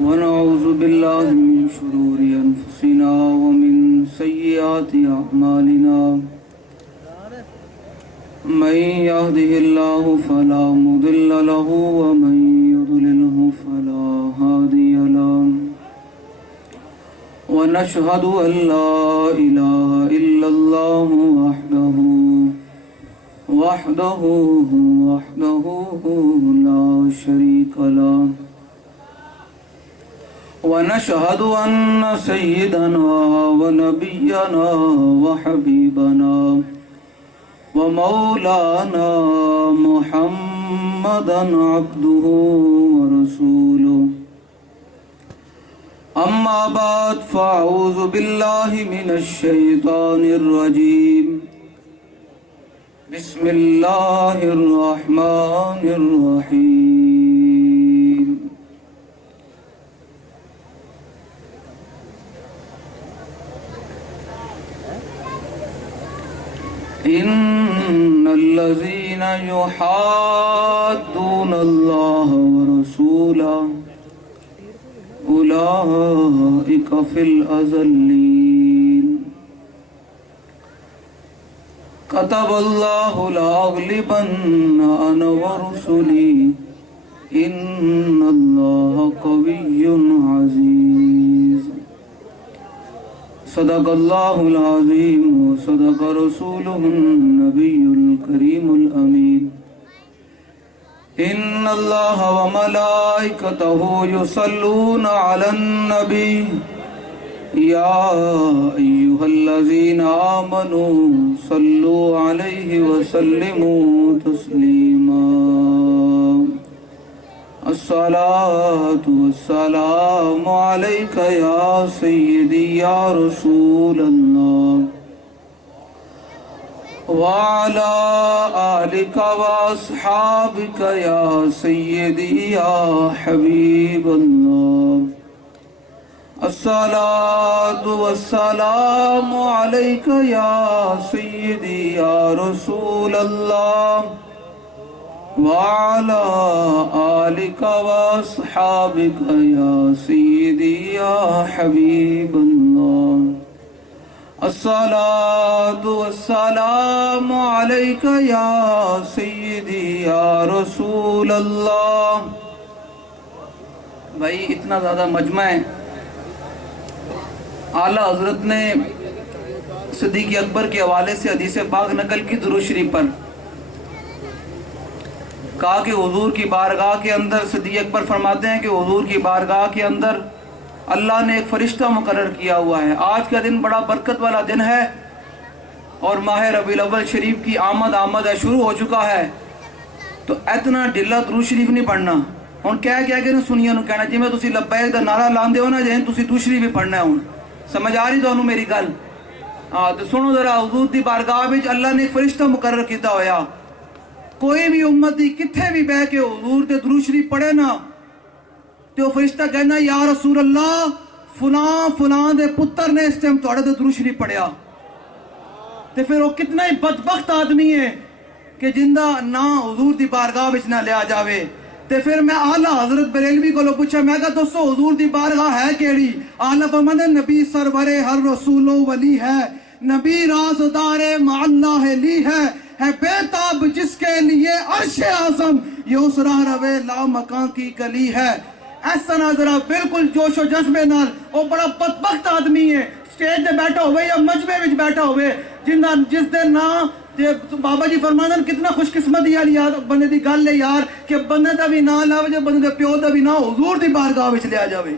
ونعوذ بالله من شرور أنفسنا ومن سيئات أعمالنا من يهده الله فلا مضل له ومن يضلله فلا هادي له ونشهد أن لا إله إلا الله وحده لا شريك له ونشهد أن سيدنا ونبينا وحبيبنا ومولانا محمدا عبده ورسوله أما بعد فأعوذ بالله من الشيطان الرجيم بسم الله الرحمن الرحيم إن الذين يحادون الله ورسوله أولئك في الأذلين كتب الله لأغلبن أنا ورسلي إن الله قوي عزيز صدق الله العظيم وصدق رسوله النبي الكريم الأمين إن الله وملائكته يصلون على النبي يا أيها الذين آمنوا صلوا عليه وسلموا تسليما الصلاة والسلام عليك يا سيدي يا رسول الله وعلى آلك وأصحابك يا سيدي يا حبيب الله الصلاة والسلام عليك يا سيدي يا رسول الله وعلى آلك وأصحابك يا سيدي يا حبيب الله الصلاة والسلام عليك يا سيدي يا رسول الله. بھائی اتنا زیادہ مجمع ہے. اعلیٰ حضرت نے صدیق اکبر کے حوالے سے حدیث پاک نقل کی درود شریف پر کہا کہ حضور کی بارگاہ کے اندر صدیق اکبر فرماتے ہیں کہ حضور کی بارگاہ کے اندر اللہ نے ایک فرشتہ مقرر کیا ہوا ہے. آج کا دن بڑا برکت والا دن ہے اور ماہ ربیع الاول شریف کی آمد ہے، شروع ہو چکا ہے. تو اتنا ڈھلا درود شریف نہیں پڑھنا. ہن کہہ کے سنیا نو کہنا جویں تسی لبیک دا نعرہ لاندے ہو نا جیں تسی دوسری بھی پڑھنا ہے. ہن سمجھ آ رہی تانوں میری گل؟ ہاں تو سنو ذرا. حضور دی بارگاہ وچ اللہ نے ایک فرشتہ مقرر کیتا ہویا. کوئی بھی امتی کتھے بھی بہ کے حضور تے درود شریف پڑھے نا تو فرشتہ کہنا یا رسول اللہ فلاں دے پتر نے اس ٹائم تہاڈے تے درود شریف پڑھیا. تے پھر وہ کتنا ہی بدبخت آدمی ہے کہ جندہ نہ حضور دی بارگاہ وچ نہ لیا جاوے. تے پھر میں اعلیٰ حضرت بریلوی کو پوچھا، میں کہا دوستو حضور دی بارگاہ ہے کیڑی؟ اعلیٰ فرماتے ہیں نبی سرور ہر رسول و ولی ہے، نبی رازدار مع اللہ لی ہے بےتاب جس کے لیے عرش اعظم یہ اس راہ روے لا مکان کی کلی ہے. ایسا نہ ذرا بالکل جوش و جذبے نال. وہ بڑا بدبخت آدمی ہے سٹیج تے بیٹھا ہوئے یا مجمع وچ بیٹھا ہوئے جس دے نا بابا جی فرماتے ہیں کتنا خوش قسمت یار بندے دی گل ہے یار کہ بندے دا بھی نام لاوے جو بندے دے پیو دا بھی نام حضور دی بارگاہ وچ لیا جاوے.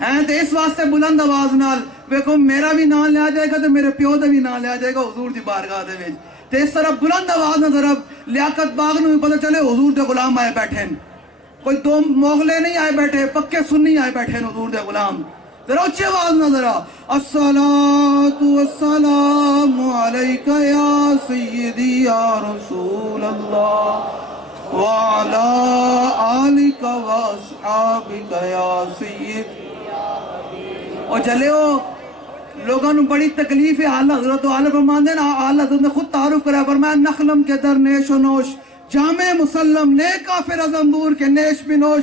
ہیں تے اس واسطے بلند آواز نال ویکھو میرا بھی نام لیا جائے گا تے میرے پیو دا بھی نام لیا جائے گا حضور دی بارگاہ دے وچ. تے اس طرح بلند آواز نال ذرا لیاقت باغ نو بھی پتہ چلے حضور دے غلام آئے بیٹھے ہیں. کوئی دو موغلے نہیں آئے بیٹھے، پکے سنی آئے بیٹھے ہیں حضور دے غلام. ذرا اچھی آواز نہ ذرا الصلاۃ والسلام علیک یا سیدی یا رسول اللہ وعلی آلک واصحابک یا سید. اور چلے ہو لوگوں نے بڑی تکلیف ہے. اعلیٰ حضرت اعلیٰ فرماندے نا، اعلیٰ حضرت نے خود تعارف کرا فرمایا نخلم کے در نیش و نوش جامع مسلم نے کافر ازمبور کے نیش بنوش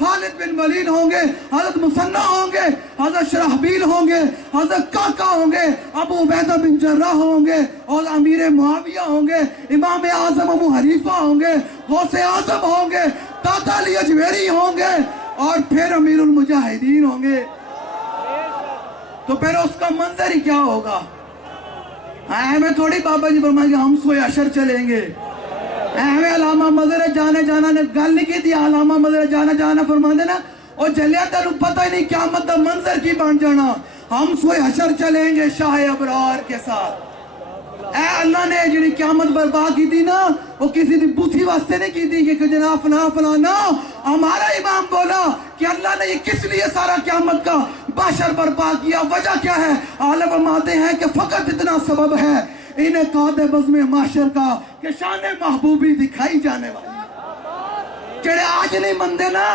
خالد بن ولید ہوں گے، حضرت مثنہ ہوں گے، حضرت شرحبیل ہوں گے، حضرت کاکا ہوں گے، ابو عبیدہ بن جراح ہوں گے، اور امیر معاویہ ہوں گے، امام اعظم ابو حنیفہ ہوں گے، غوث اعظم ہوں گے، داتا علی اجمیری ہوں گے، اور پھر امیر المجاہدین ہوں گے۔ تو پھر اس کا منظر ہی کیا ہوگا؟ ہمیں تھوڑی بابا جی فرمائیں گے ہم سوئے عشر چلیں گے، ہمیں علامہ مزر جانا جانا نے گل نہیں کی تھی، علامہ مزر جانا جانا فرما دینا اور جلیا تنو پتہ ہی نہیں قیامت دا منظر کی بن جانا، ہم سوئے حشر چلیں گے شاہ ابرار کے ساتھ۔ اے اللہ نے جنہیں قیامت برپا کی تھی نا، وہ کسی دی بوتھی واسطے نہیں کی تھی کہ جناب فلاں فلاں، نا، ہمارا امام بولا کہ اللہ نے یہ کس لیے سارا قیامت کا باشر برپا کیا، وجہ کیا ہے؟ عالم فرماتے ہیں کہ فقط اتنا سبب ہے انعقاد بزم معاشر کا کہ شان محبوبی دکھائی جانے والی، جڑے آج نہیں مندے نا،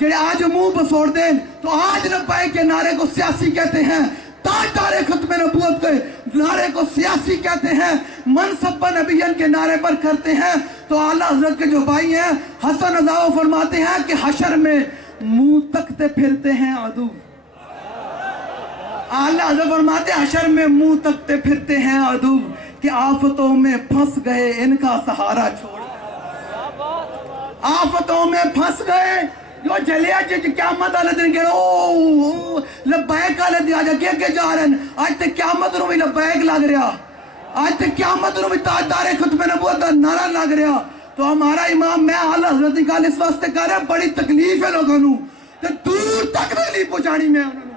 جڑے آج منہ بسوڑ دیں تو آج لبیک کے نعرے کو سیاسی کہتے ہیں، تاجدار ختم نبوت کے نعرے کو سیاسی کہتے ہیں، منصب نبیین کے نعرے پر کرتے ہیں۔ تو اعلیٰ حضرت کے جو بھائی ہیں حسن رضا فرماتے ہیں کہ حشر میں منہ تکتے پھرتے ہیں عدو، اعلیٰ حضرت فرماتے ہیں حشر میں منہ تکتے پھرتے ہیں عدو، کہ آفتوں میں پھنس گئے ان کا سہارا چھوڑ، آفتوں میں پھنس گئے جو جلیا قیامت والے دن کہ لبیک والے دن آج اگے جا رہے ہیں، آج تک قیامت نو بھی لبیک لگ رہا، آج تک قیامت نو بھی تاجدار ختم نبوت کا نعرہ لگ رہا۔ تو ہمارا امام میں اعلیٰ حضرت کی گل اس واسطے کر رہا ہے، بڑی تکلیف ہے لوگوں نو، تے دور تک تکلیف پہنچانی میں انہوں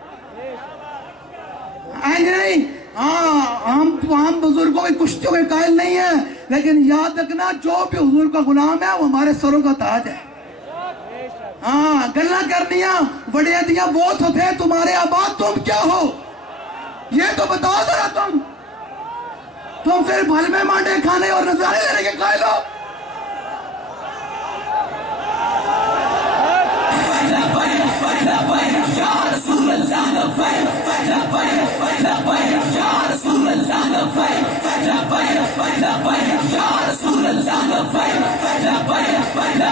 نے نہیں۔ ہاں ہم بزرگوں کی کشتیوں کے قائل نہیں ہیں، لیکن یاد رکھنا جو بھی حضور کا غلام ہے وہ ہمارے سروں کا تاج ہے۔ ہاں گلہ کرنیاں بڑے دیا وہ تو تھے تمہارے آباد، تم کیا ہو یہ تو بتاؤ ذرا، تم صرف حلوے مانڈے کھانے اور نظارے لینے کے قائل ہو۔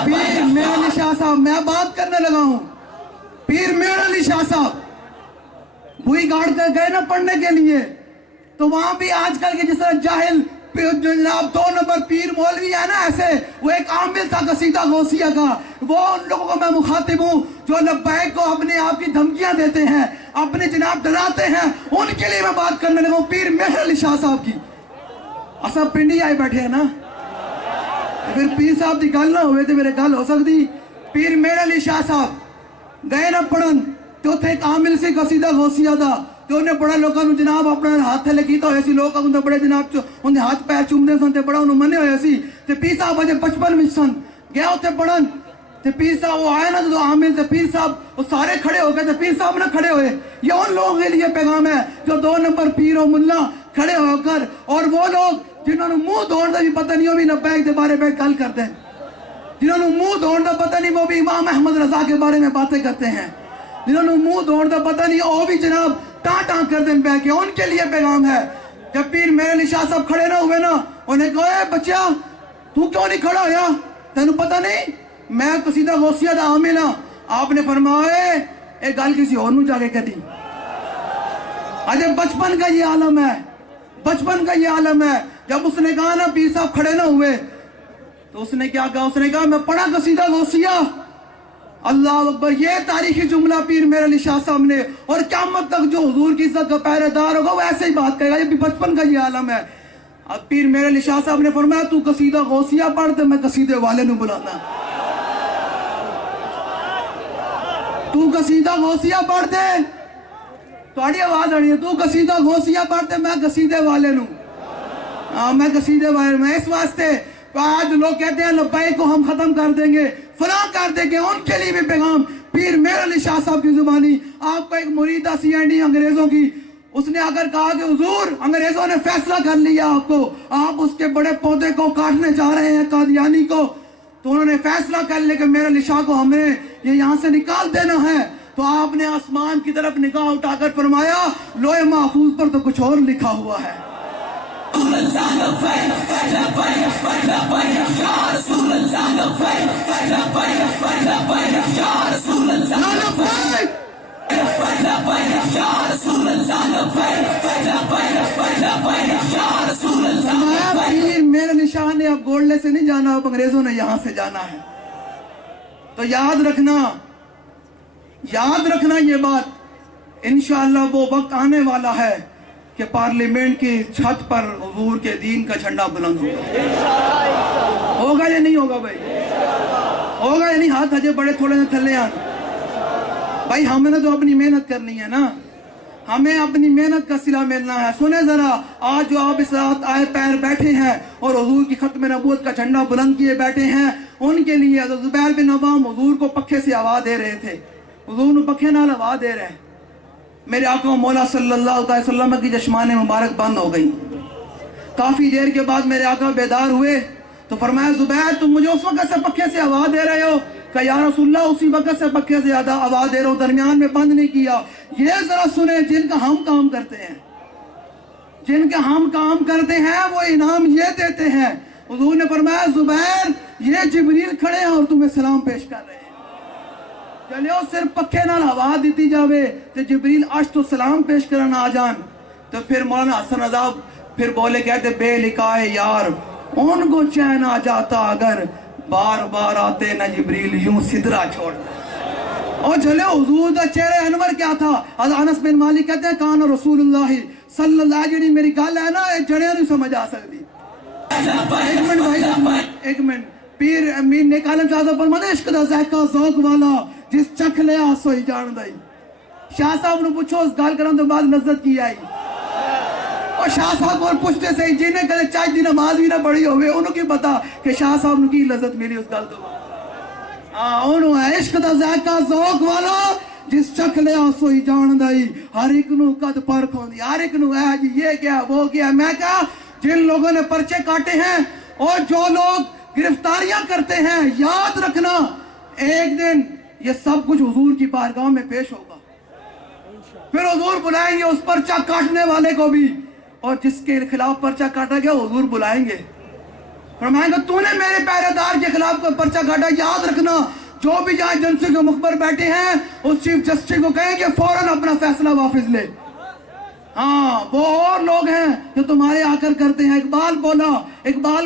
پیر میر علی شاہ صاحب، میں بات کرنے لگا ہوں، پیر میر علی شاہ صاحب بھوئی گاڑ کر گئے نا پڑھنے کے لیے، تو وہاں بھی آج کل کے جس طرح جاہل جناب 2 نمبر پیر مولوی ہے نا، ایسے وہ ایک عامل تھا قصیدہ غوثیہ کا، وہ ان لوگوں کو میں مخاطب ہوں جو لبیک کو اپنے آپ کی دھمکیاں دیتے ہیں، اپنے جناب ڈراتے ہیں، ان کے لیے میں بات کرنے لگا ہوں پیر مہر علی شاہ صاحب کی۔ اصلا پنڈی آئے بیٹھے ہیں نا، پھر پیر صاحب دی گل نہ ہوئے تو میرے گل ہو سکتی۔ پیر مہر علی شاہ صاحب گئے نہ پڑھن تو اتنے ایک عامل سے قصیدہ غوثیہ دا، تو انہیں بڑا لوگوں نے جناب اپنا ہاتھ تھلے کیتا ہوئے سی، لوگ انہیں بڑے جناب انہیں ہاتھ پیر چومدے سن تے بڑا انہوں منے ہوئے سی، تے پیر صاحب اجے بچپن وچ سن، گیا اتنے پڑھن تے پیر صاحب وہ آئے نا جو عامل تے پیر صاحب وہ سارے کھڑے ہو گئے تے پیر صاحب نہ کھڑے ہوئے۔ یہ ان لوگوں کے لیے پیغام ہے جو 2 نمبر پیر و ملا کھڑے ہو کر، اور وہ لوگ جنہوں نے منہ دھوڑ دا بھی پتہ نہیں وہ بھی لبیک دے بارے میں گل کرتے ہیں، جنہوں نے منہ دھوڑ دا پتہ نہیں وہ بھی امام احمد رضا کے بارے میں باتیں کرتے ہیں، جنہوں نے منہ دھوڑ دا پتہ نہیں وہ بھی جناب ٹاں کر دیں بہ کے، ان کے لیے پیغام ہے۔ جب پیر مہر علی شاہ صاحب کھڑے نہ ہوئے نا، انہیں کہا اے بچیا تو کیوں نہیں کھڑا ہویا، تینوں پتہ نہیں میں قصیدہ غوثیہ دا عامل ہاں۔ آپ نے فرمایا اے گل کسی اور نو جا کے کہتی، اجے بچپن کا یہ عالم ہے، بچپن کا یہ عالم ہے۔ جب اس نے کہا نا پیر صاحب کھڑے نہ ہوئے تو اس نے کیا کہا، اس نے کہا میں پڑھا قصیدہ غوثیہ، اللہ اکبر، یہ تاریخی جملہ پیر مہر علی شاہ صاحب نے، اور قیامت تک جو حضور کی عزت کا پہرے دار ہوگا وہ ایسے ہی بات کرے گا، یہ بھی بچپن کا یہ عالم ہے۔ اب پیر مہر علی شاہ صاحب نے فرمایا تو قصیدہ غوثیہ پڑھ دے، میں قصیدے والے نو بلانا، تو قصیدہ غوثیہ پڑھ دے، تھوڑی آواز آنی ہے، تو قصیدہ غوثیہ پڑھ دے، میں قصیدے والے نو، میں قصیدے والے میں۔ اس واسطے آج لوگ کہتے ہیں لبیک کو ہم ختم کر دیں گے، فلاں کر دیں گے، ان کے لیے بھی پیغام پیر مہر علی شاہ صاحب کی زبانی۔ آپ کو ایک مریدہ CID انگریزوں کی، اس نے اگر کہا کہ حضور انگریزوں نے فیصلہ کر لیا آپ کو، آپ اس کے بڑے پودے کو کاٹنے جا رہے ہیں قادیانی کو، تو انہوں نے فیصلہ کر لیا کہ مہر علی شاہ کو ہمیں یہ یہاں سے نکال دینا ہے، تو آپ نے آسمان کی طرف نگاہ اٹھا کر فرمایا لوح محفوظ پر تو کچھ اور لکھا ہوا ہے۔ پیر میرا نشان ہے، اب گولڈے سے نہیں جانا، اب انگریزوں نے یہاں سے جانا ہے. تو یاد رکھنا یہ بات، انشاءاللہ وہ وقت آنے والا ہے کہ پارلیمنٹ کی چھت پر حضور کے دین کا جھنڈا بلند ہوگا. ہوگا یا نہیں ہوگا بھائی؟ ہوگا یا نہیں؟ ہاتھ ہجے بڑے تھوڑے نہ تھلے آن بھائی. ہم نے تو اپنی محنت کرنی ہے نا، ہمیں اپنی محنت کا صلہ ملنا ہے. سنیں ذرا، آج جو آپ اس رات آئے پیر بیٹھے ہیں اور حضور کی ختم نبوت کا جھنڈا بلند کیے بیٹھے ہیں، ان کے لیے حضرت زبیر بن عوام حضور کو پکھے سے ہوا دے رہے تھے. حضور نے پکھے نال ہوا دے رہے ہیں. میرے آقا مولا صلی اللہ علیہ وسلم کی چشمان مبارک بند ہو گئی. کافی دیر کے بعد میرے آقا بیدار ہوئے تو فرمایا، زبیر تم مجھے اس وقت سے پکھے سے ہوا دے رہے ہو؟ کہ یا رسول اللہ اسی وقت سے پکھے سے زیادہ آواز دے رہا ہوں، درمیان میں بند نہیں کیا. یہ ذرا سنیں، جن کا ہم کام کرتے ہیں وہ انعام یہ دیتے ہیں. حضور نے فرمایا، زبیر یہ جبریل کھڑے ہیں اور تمہیں سلام پیش کر رہے ہیں. چلیو صرف پکھے نال ہوا دیتی جاوے تو جبریل عرش تو سلام پیش کرنا آ جان. تو پھر مولانا حسن رضا پھر بولے، کہتے بے لکھائے یار ان کو چین آ جاتا اگر بار بار آتے نہ جبریل یوں صدرہ چھوڑتا. اور چلے حضور دا چہرے انور کیا تھا. انس بن مالک کہتے ہیں، کان رسول اللہ صلی اللہ علیہ وسلم، میری گل ہے نا جڑیاں نہیں سمجھ آ سکتی. ایک منٹ بھائی، ایک منٹ. پیر امین نیک عالم شاہ صاحب فرماتے ہیں، عشق دا ذائقہ ذوق والا جس چکھ لیا سوئی جان دائی. شاہ صاحب نے پوچھو اس گال کرنے تو بعد لذت کی آئی. اور شاہ صاحب اور پوچھتے سے جنہیں کہتے چاہت دی نماز بھی نہ پڑھی ہوئے انہوں کی پتا کہ شاہ صاحب نے کی لذت ملی اس گال تو بعد. انہوں ہے عشق دا ذائقہ ذوق والا جس چکھ لیا سوئی جان دائی. ہر ایک نو قد پرکھ ہوندی، ہر ایک نو ہے جی یہ کیا وہ کیا. میں کہا جن لوگوں نے پرچے کاٹے ہیں اور جو لوگ گرفتاریاں کرتے ہیں، یاد رکھنا ایک دن یہ سب کچھ حضور کی بارگاہ میں پیش ہوگا. پھر حضور بلائیں گے اس پرچہ کاٹنے والے کو بھی، اور جس کے خلاف پرچہ کاٹا گیا حضور بلائیں گے، فرمائیں گے تو نے میرے پہرے دار کے خلاف پرچہ کاٹا. یاد رکھنا جو بھی جہاں ایجنسی کے مخبر بیٹھے ہیں اس چیف جسٹس کو کہیں کہ فوراً اپنا فیصلہ واپس لے. ہاں وہ اور لوگ ہیں جو تمہارے آ کر کرتے ہیں. اقبال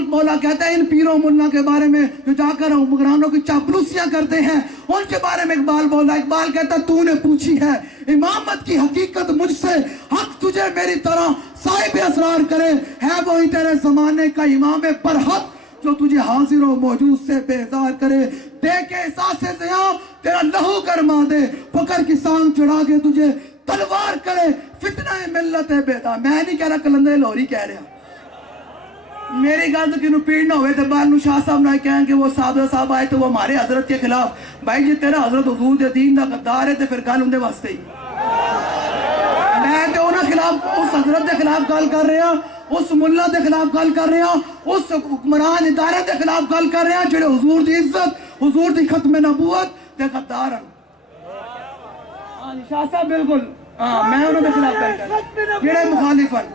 بولا کہتا ہے ان پیروں ملا کے بارے میں جو جا کر حکمرانوں کی چاپلوسیاں کرتے ہیں ان کے بارے میں اقبال بولا. اقبال کہتا ہے تو نے پوچھی ہے امامت کی حقیقت مجھ سے، حق تجھے میری طرح صاحب اسرار کرے. ہے وہی تیرے زمانے کا امام برحق جو تجھے حاضر و موجود سے بیزار کرے. دے کے احساس زیاں تیرا لہو گرما دے، فقر کی سانگ چڑھا کے تجھے تلوار کرے. فتنہ ملت بیدا، میں نہیں کہہ رہا کلندر لاہوری کہہ رہا. میری گل تو کنوں پیڑ نہ ہوئے تو بعد نو شاہ صاحب نہ کہیں کہ وہ صاحب آئے تو وہ ہمارے حضرت کے خلاف. بھائی جی تیرا حضرت حضور دے دین دا غدار ہے تو پھر گل اندے واسطے ہی. میں تو انہاں خلاف اس حضرت دے خلاف گل کر رہا، اس ملہ دے خلاف گل کر رہا، اس حکمران ادارے دے خلاف گل کر رہا جڑے حضور دی عزت، حضور دی ختم نبوت دے غدار ہیں. شاہ صاحب بالکل میں انہوں نے خلاف کر جڑے مخالف ہیں.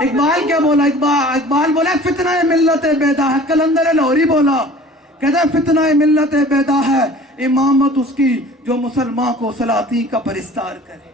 اقبال کیا بولا؟ اقبال بولا فتنہ ملت بیدا ہے. کلندر لاہوری بولا کہتا ہے فتنہ ملت بیدا ہے، امامت اس کی جو مسلمان کو سلاطین کا پرستار کرے.